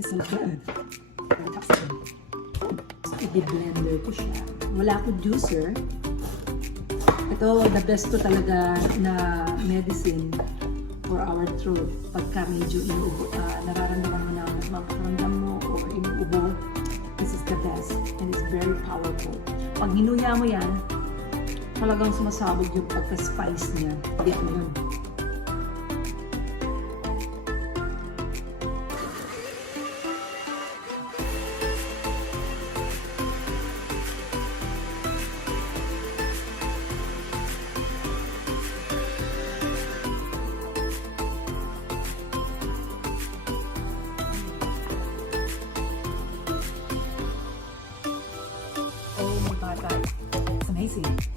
This is so good. I-blender ko siya. Wala akong juicer. Ito, the best to talaga na medicine for our throat. Pagka medyo inuubo, nararamdaman mo na makaramdam mo or inuubo, this is the best and it's very powerful. Pag hinuya mo yan, talagang sumasabog yung pagka-spice niya. Get mo yun. Oh my God, guys. It's amazing.